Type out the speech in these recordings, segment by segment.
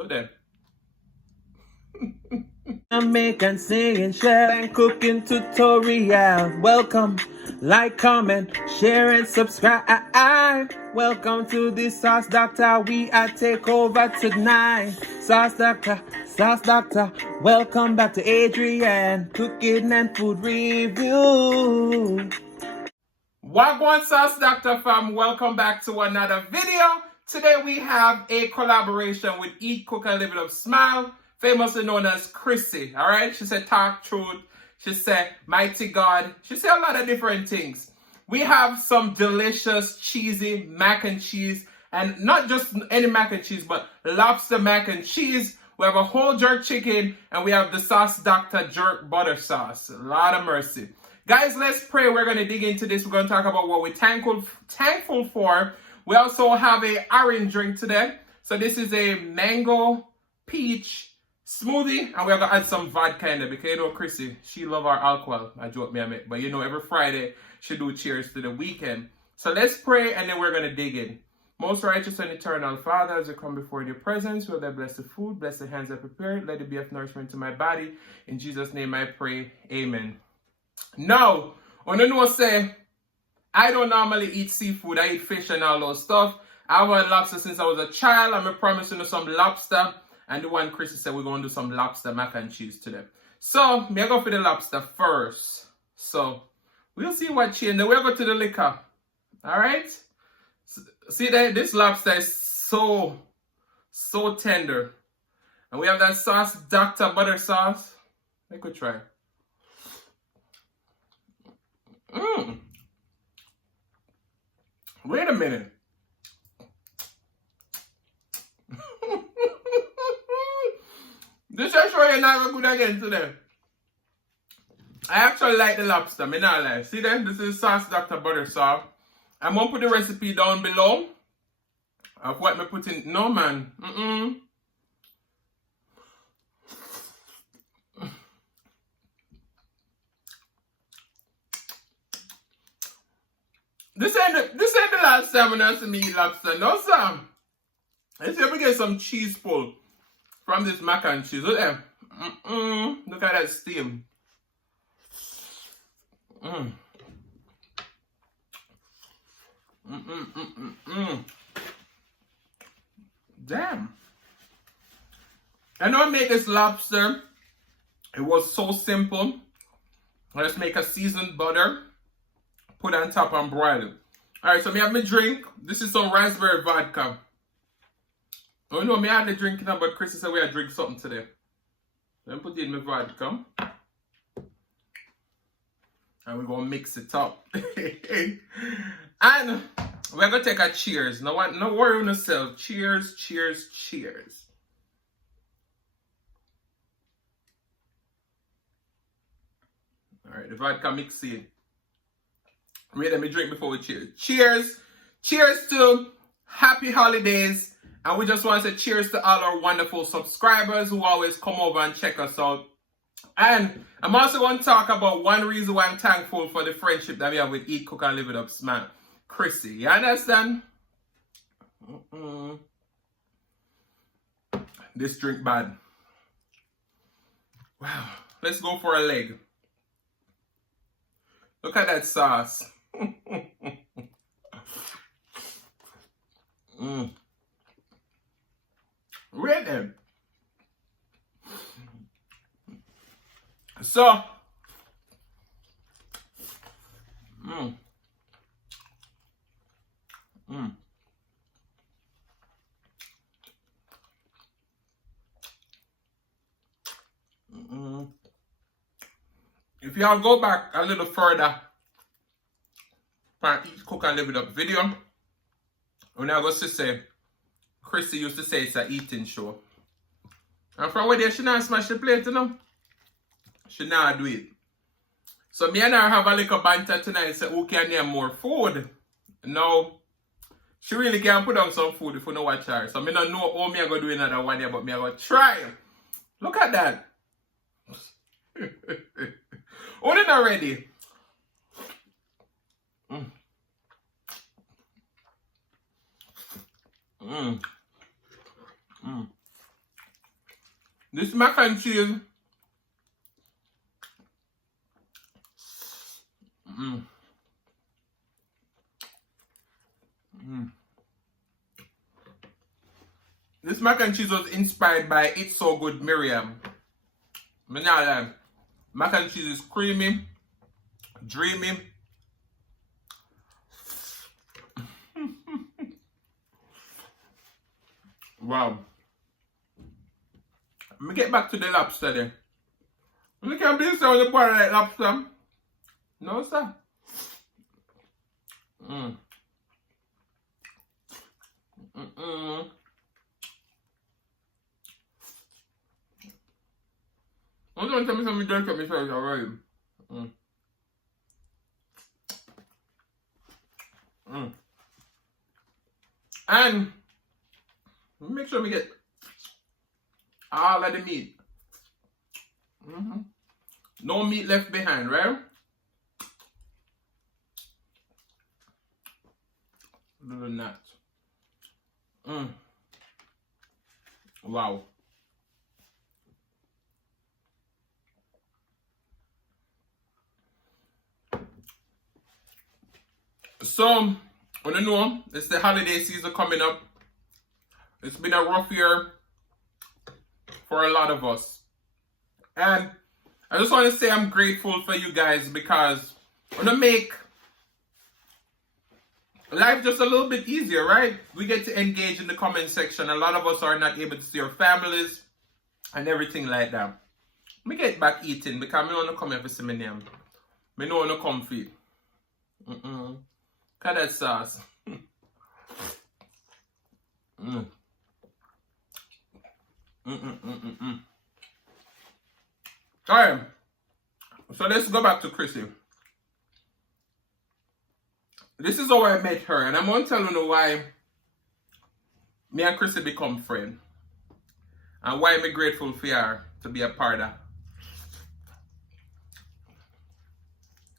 Look there. Jamaican singing, chef and cooking tutorial. Welcome, like, comment, share and subscribe. Welcome to the Sauce Dackta. We are take over tonight. Sauce Dackta, Sauce Dackta. Welcome back to Adrian, cooking and food review. Wagwan Sauce Dackta fam, welcome back to another video. Today we have a collaboration with Eat, Cook and Live It Up Smile, famously known as Krissy. Alright, she said talk truth, she said mighty God, she said a lot of different things. We have some delicious cheesy mac and cheese, and not just any mac and cheese, but lobster mac and cheese. We have a whole jerk chicken, and we have the Sauce Dackta Jerk Butter Sauce. A lot of mercy. Guys, let's pray. We're going to dig into this. We're going to talk about what we're thankful for. We also have a orange drink today. So this is a mango peach smoothie. And we're going to add some vodka in there. Because you know Krissy, she love our alcohol. I joke me, but you know every Friday she do cheers to the weekend. So let's pray and then we're going to dig in. Most righteous and eternal Father, as I come before your presence, will thou bless the food, bless the hands that prepared, let it be of nourishment to my body. In Jesus' name I pray. Amen. Now, I don't know say, I don't normally eat seafood. I eat fish and all those stuff. I've had lobster since I was a child. I'm promising you some lobster. And the one Krissy said we're going to do some lobster mac and cheese today. So, me go for the lobster first. So, we'll see what change. Then we'll go to the liquor. Alright? See that this lobster is so tender. And we have that Sauce Dackta butter sauce. I could try. Wait a minute. This I show you not good again today. I actually like the lobster, me not lie. See that? This is Sauce Dackta butter sauce. I'm gonna put the recipe down below of what me put in. No man. This ain't the last time when I see me eat lobster. No, Sam. Let's see if we get some cheese pull from this mac and cheese. Look there. Look at that steam. Damn. I know I made this lobster. It was so simple. Let's make a seasoned butter. Put on top and broil it. Alright, so me have my drink. This is some raspberry vodka. Oh no, me had the drink now, but Krissy said we had to drink something today. Then put in my vodka. And we're gonna mix it up. And we're gonna take a cheers. No worry on yourself. Cheers, cheers, cheers. Alright, the vodka mix in. Wait, let me drink before we cheers. Cheers. Cheers to happy holidays. And we just want to say cheers to all our wonderful subscribers who always come over and check us out. And I'm also going to talk about one reason why I'm thankful for the friendship that we have with Eat, Cook and Live It Up Smile. Krissy, you understand? This drink bad. Wow. Let's go for a leg. Look at that sauce. Really? So, if y'all go back a little further for Eat, Cook and Live It Up video, when I was to say, Krissy used to say it's an eating show. And from where there, she not smash the plate, you know? She not do it. So me and her have a little banter tonight, say who can name more food. Now, she really can put on some food if you know watch her. So me don't know how me I go do another one here, but me I go try. Look at that. Hold it already. This mac and cheese. This mac and cheese was inspired by It's So Good Miriam. Mac and cheese is creamy, dreamy. Wow. Let me get back to the lobster then. You can't be so on the part of that lobster. No, sir. Don't tell me something dirty at me first, alright? And make sure we get all of the meat. No meat left behind, right? Other than that. Wow. So, I don't know, it's the holiday season coming up. It's been a rough year for a lot of us. And I just want to say I'm grateful for you guys because I want to make life just a little bit easier, right? We get to engage in the comment section. A lot of us are not able to see our families and everything like that. Let me get back eating because I want to come here for see my name. I don't want to come feed. Look at that sauce. Alright, so let's go back to Krissy. This is how I met her, and I'm going to tell you why me and Krissy become friends. And why I'm grateful for her to be a part of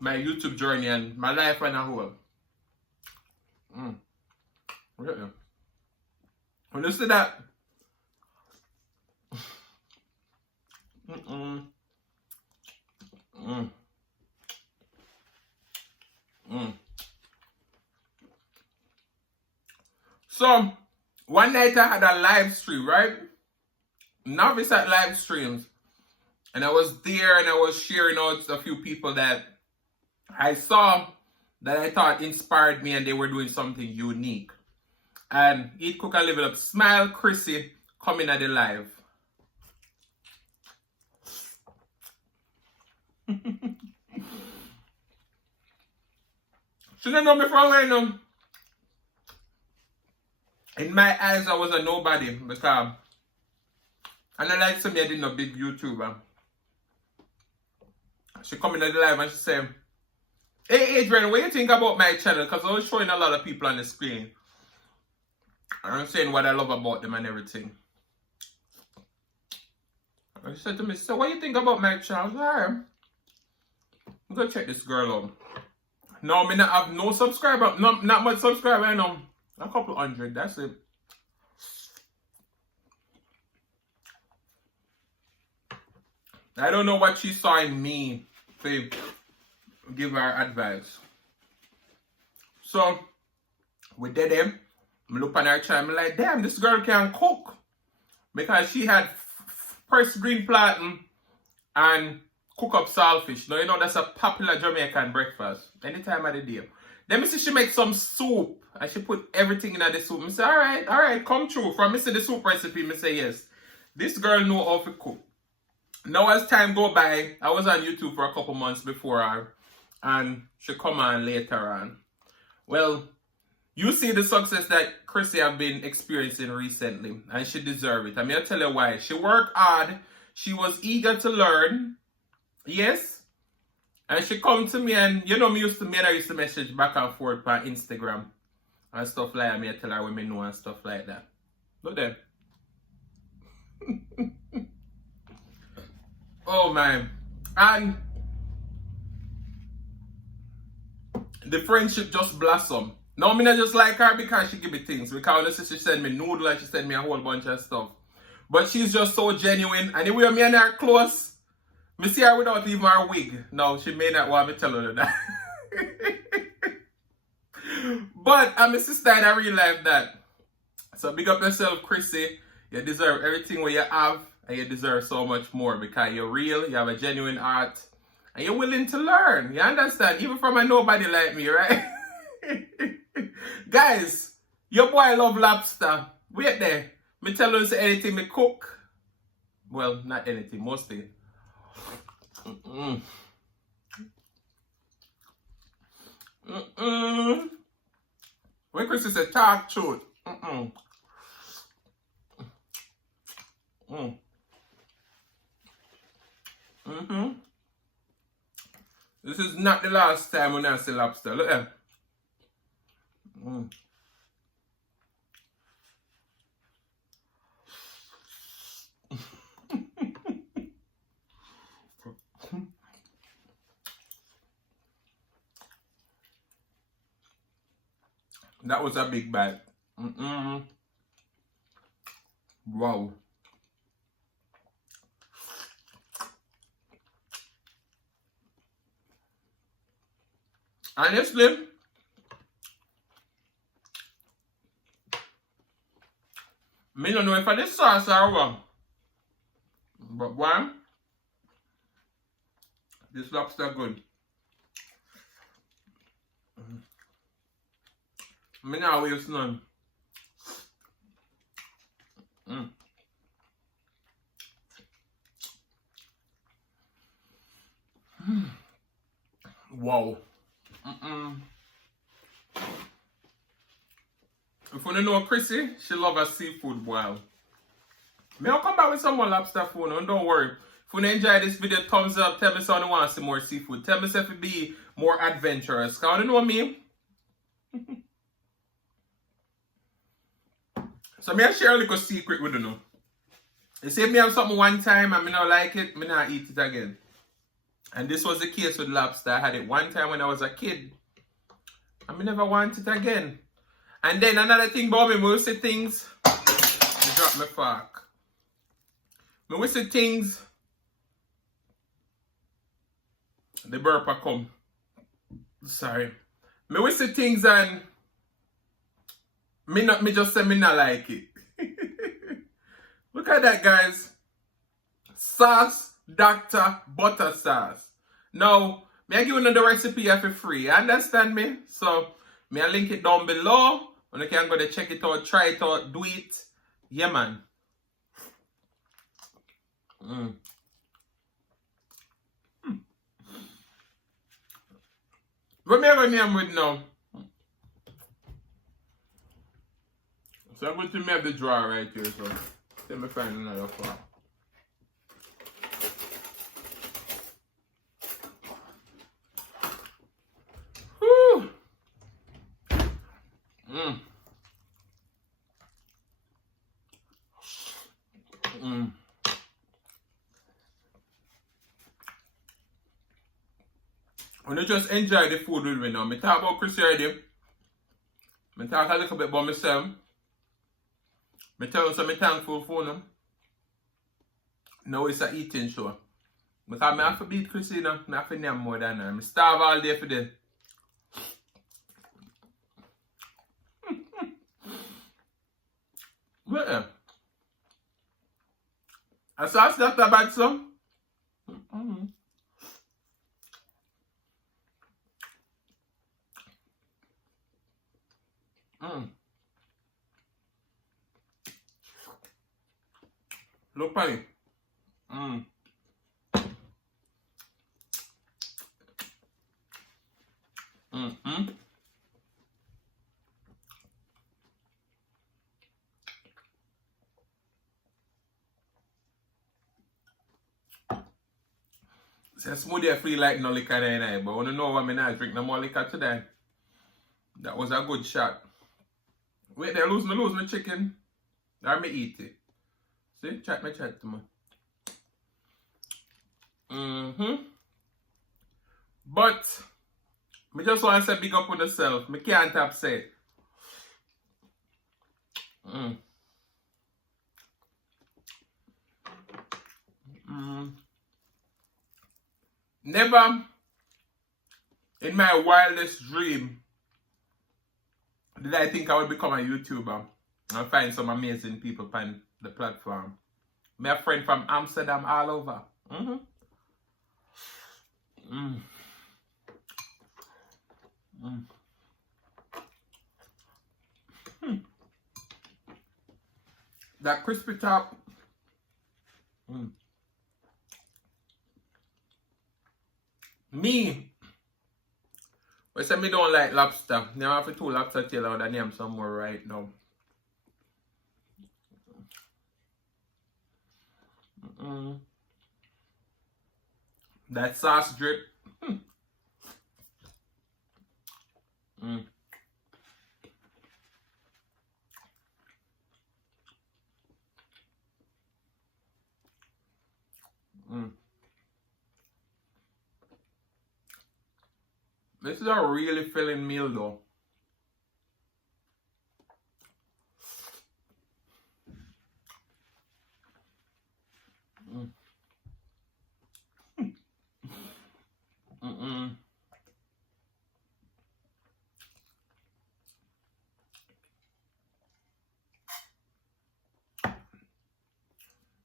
my YouTube journey and my life and a whole. When you see that, So, one night I had a live stream, right? Novice at live streams. And I was there and I was sharing out a few people that I saw that I thought inspired me and they were doing something unique. And Eat, Cook and Live It Up Smile, Krissy, coming at the live. She didn't know me from where, no. In my eyes, I was a nobody because and I like somebody I didn't know big YouTuber. She come in the live and she said, "Hey Adrian, what do you think about my channel?" Because I was showing a lot of people on the screen. And I'm saying what I love about them and everything. And she said to me, "So what do you think about my channel?" I was like, "Alright, I'm gonna check this girl out." No, I not have no subscriber, not much subscriber, I know. A couple hundred, that's it. I don't know what she saw in me to give her advice. So, we did him. I look on her channel, I'm like, damn, this girl can cook. Because she had pressed green plantain and cook up saltfish. Now, you know, that's a popular Jamaican breakfast. Any time of the day. Then me see she make some soup. And she put everything in the soup. I say, alright, come true. From me see the soup recipe, I say, yes. This girl know how to cook. Now as time go by, I was on YouTube for a couple months before her. And she come on later on. Well, you see the success that Krissy have been experiencing recently. And she deserve it. I'm going to tell you why. She worked hard. She was eager to learn. Yes. And she come to me and, you know, me and I used to message back and forth on Instagram. And stuff like that. Me tell her women know and stuff like that. Look there. Oh man. And the friendship just blossomed. Now I not just like her because she give me things. Because she send me noodles and she send me a whole bunch of stuff. But she's just so genuine. And the way me and her close, me see her without even her wig. No, she may not want me to tell her that. But I'm a sister and I really like that. So big up yourself, Krissy. You deserve everything what you have. And you deserve so much more because you're real, you have a genuine heart, and you're willing to learn. You understand? Even from a nobody like me, right? Guys, your boy love lobster. Wait there. Me tell you anything me cook. Well, not anything, mostly. When Krissy said talk truth. This is not the last time when I see lobster. Look at that was a big bite. Wow. Honestly, me don't know if I this sauce or what. But one, this lobster good. Me not waste none. Wow. If you don't know Krissy, she love her seafood boil. I'll come back with some more lobster food, and don't worry. If you enjoy this video, thumbs up. Tell me someone wants some more seafood. Tell me if it be more adventurous. Cause you know me. So I'll share a little secret with you now. You see me have something one time and I not like it, I not eat it again. And this was the case with lobster. I had it one time when I was a kid. And I never want it again. And then another thing about me, we see things. I drop my fork. We see things. The burper come. Sorry. Me see things and me just say me not like it. Look at that, guys. Sauce Dackta butter sauce. Now, me I give you the recipe for free. You understand me? So, me I link it down below. And you can go to check it out, try it out, do it. Yeah, man. What me I going to name with now? So I'm going to make the drawer right here. So, let me find another fork. When you just enjoy the food with me now, I talk about Krissy already. I talk a little bit about myself. I tell you something thankful for them. Now it's an eating show. Because I have to beat Krissy now. I have to name more than her. I starve all day for this. Well, a sauce that's a bad song. Look at it. Say smoothie I feel like no liquor there, but I want to know why I not drink no more liquor today. That was a good shot. Wait there, lose my chicken. Or me eat it. See? Chat to me. But me just want to say big up on yourself. Me can't upset. Never in my wildest dream did I think I would become a YouTuber and find some amazing people on the platform. My friend from Amsterdam all over. That crispy top. Me. We say me don't like lobster. Now I have two lobster tail out and name somewhere right now. That sauce drip. This is a really filling meal though.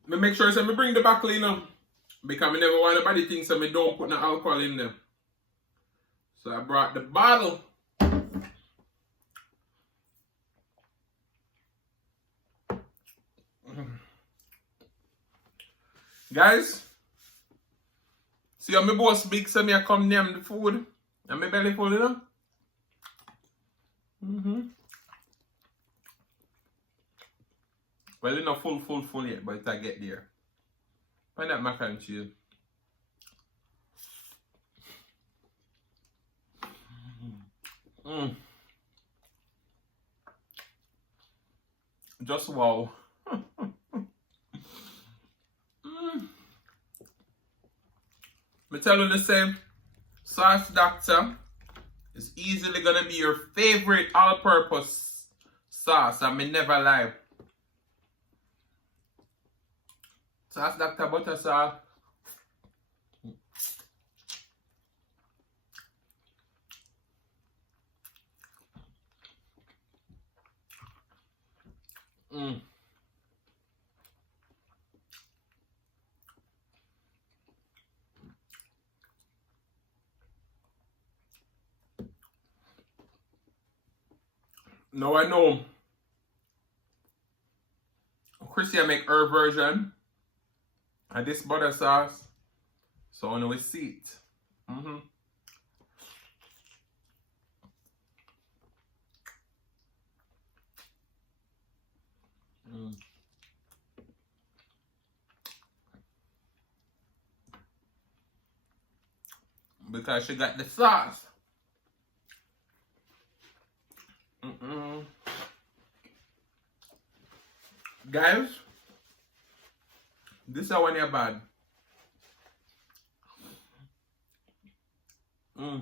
Me make sure me bring the buckle in them. Because I never want nobody thinks that me don't put no alcohol in them. So I brought the bottle. Guys, see how my boss big so me I come name the food and my belly full, you know? Well, it's not full yet, but I get there. Find that mac and cheese. Just wow. Me tell you the same. Sauce Dackta is easily gonna be your favorite all-purpose sauce. I may never lie. Sauce Dackta butter sauce. Now I know Krissy make her version of this butter sauce, so I know it's see it. Because she got the sauce. Guys, this is one you're bad. Well,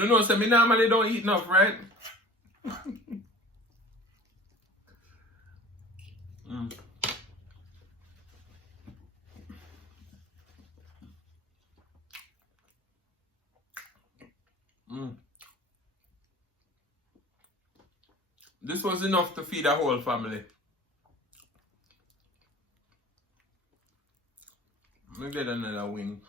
you know, so me normally don't eat enough, right? This was enough to feed a whole family. Let me get another wing.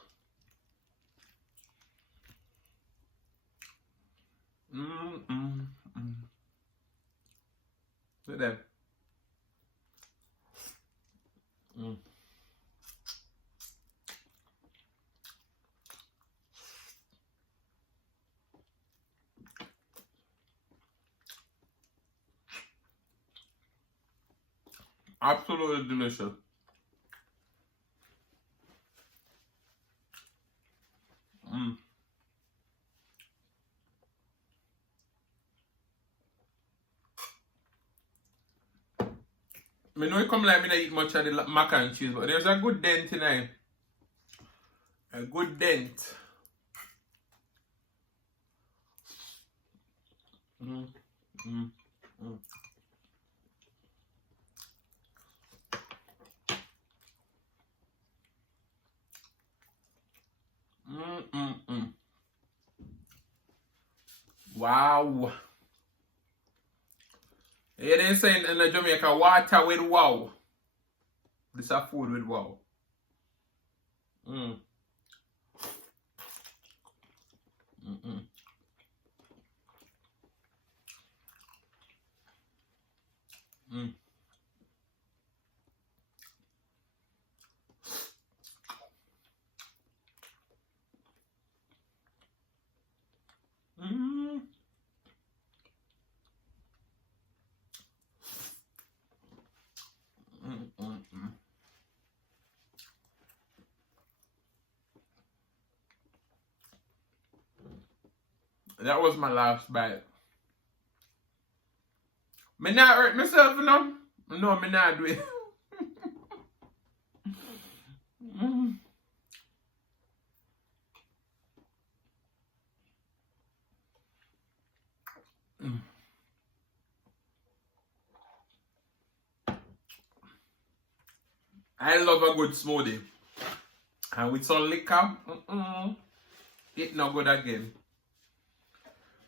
Look at that. Absolutely delicious. I know you come like me not eat much of the mac and cheese, but there's a good dent in it. A good dent. Mm, mm, mm. Wow. It ain't saying in Jamaica, water with wow. This is food with wow. Mm. Mm-mm. Mm. Mm. Mm. That was my last bite. Me not hurt myself, you know? No, me not do it. Mm. Mm. I love a good smoothie. And with some liquor, it no good again.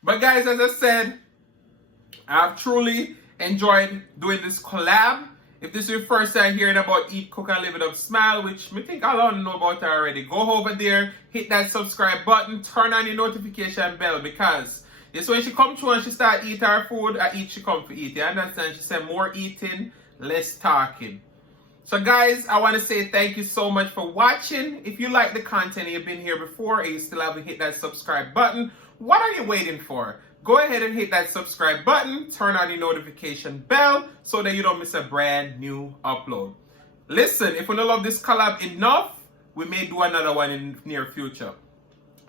But guys, as I said, I've truly enjoyed doing this collab. If this is your first time hearing about Eat, Cook and Live It Up Smile, which I think a lot of you know about already, go over there, hit that subscribe button, turn on your notification bell, because it's when she come through and she start eat her food, I eat she come to eat. You understand? She said more eating, less talking. So guys, I want to say thank you so much for watching. If you like the content, you've been here before and you still haven't hit that subscribe button, what are you waiting for? Go ahead and hit that subscribe button, turn on your notification bell so that you don't miss a brand new upload. Listen, if we don't love this collab enough, we may do another one in the near future.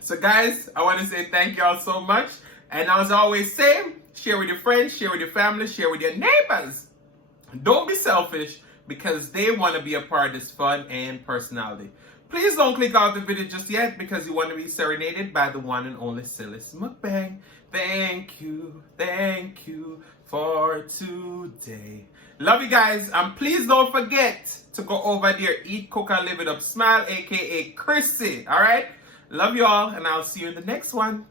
So guys, I want to say thank you all so much. And as I always say, share with your friends, share with your family, share with your neighbors. Don't be selfish, because they want to be a part of this fun and personality. Please don't click off the video just yet, because you want to be serenaded by the one and only Sillis Mukbang. Thank you for today. Love you guys, and please don't forget to go over there, Eat, Cook and Live It Up Smile, aka Krissy. Alright? Love you all, and I'll see you in the next one.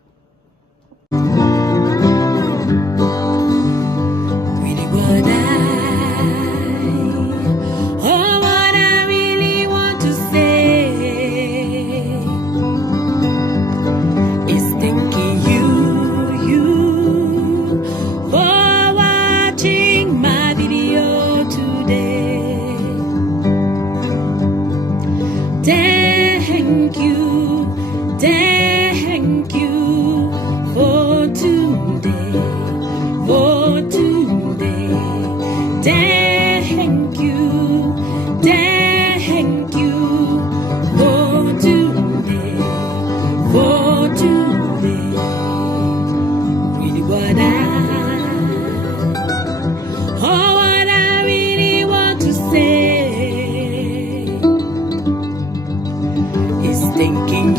Thinking